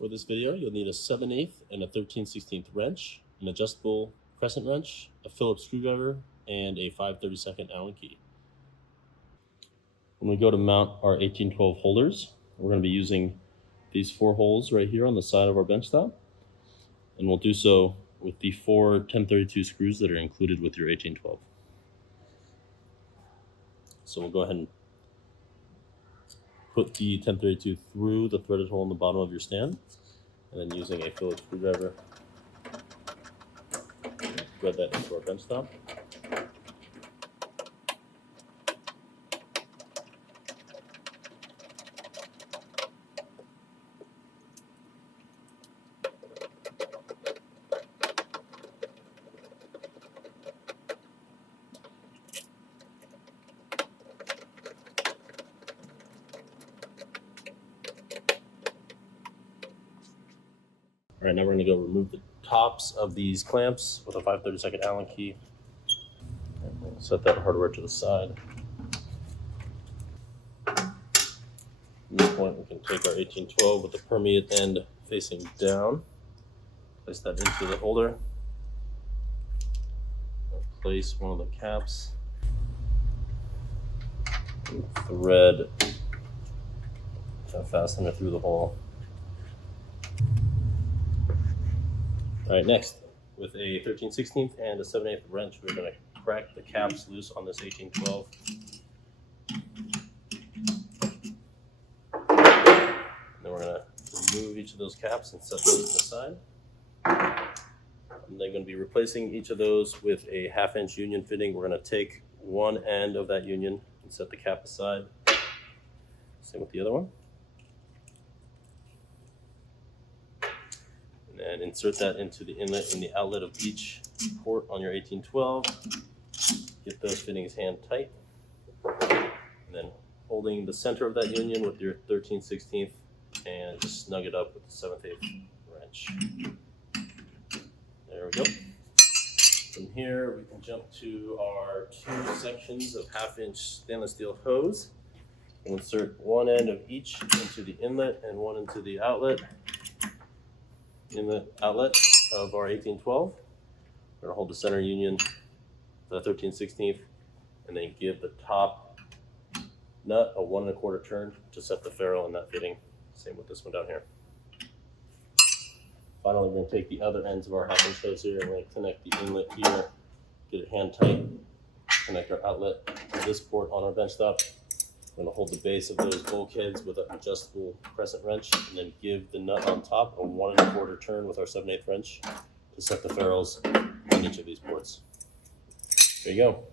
For this video, you'll need a 7/8 and a 13/16 wrench, an adjustable crescent wrench, a Phillips screwdriver, and a 5/32 Allen key. When we go to mount our 1812 holders, we're going to be using these 4 holes right here on the side of our bench top, and we'll do so with the 4 1032 screws that are included with your 1812. So we'll go ahead and put the 1032 through the threaded hole in the bottom of your stand, and then using a Phillips screwdriver, thread that into our bench top. All right, now we're going to go remove the tops of these clamps with a 5/32 Allen key. And we'll set that hardware to the side. At this point, we can take our 1812 with the permeate end facing down, place that into the holder, place one of the caps, and thread a fastener through the hole. All right, next, with a 13/16 and a 7/8 wrench, we're going to crack the caps loose on this 1812. Then we're going to remove each of those caps and set those to the side. And then going to be replacing each of those with a 1/2-inch union fitting. We're going to take one end of that union and set the cap aside. Same with the other one. And insert that into the inlet and the outlet of each port on your 1812. Get those fittings hand tight. And then holding the center of that union with your 13/16 and just snug it up with the 7/8 wrench. There we go. From here, we can jump to our 2 sections of 1/2-inch stainless steel hose. We'll insert one end of each into the inlet and one into the outlet. In the outlet of our 1812, we're going to hold the center union, the 13/16, and then give the top nut a 1 1/4 turn to set the ferrule in that fitting. Same with this one down here. Finally, we're going to take the other ends of our 1/2-inch hose here, and we're going to connect the inlet here, get it hand tight, connect our outlet to this port on our bench top. We're going to hold the base of those bulkheads with an adjustable crescent wrench, and then give the nut on top a 1 1/4 turn with our 7/8 wrench to set the ferrules on each of these ports. There you go.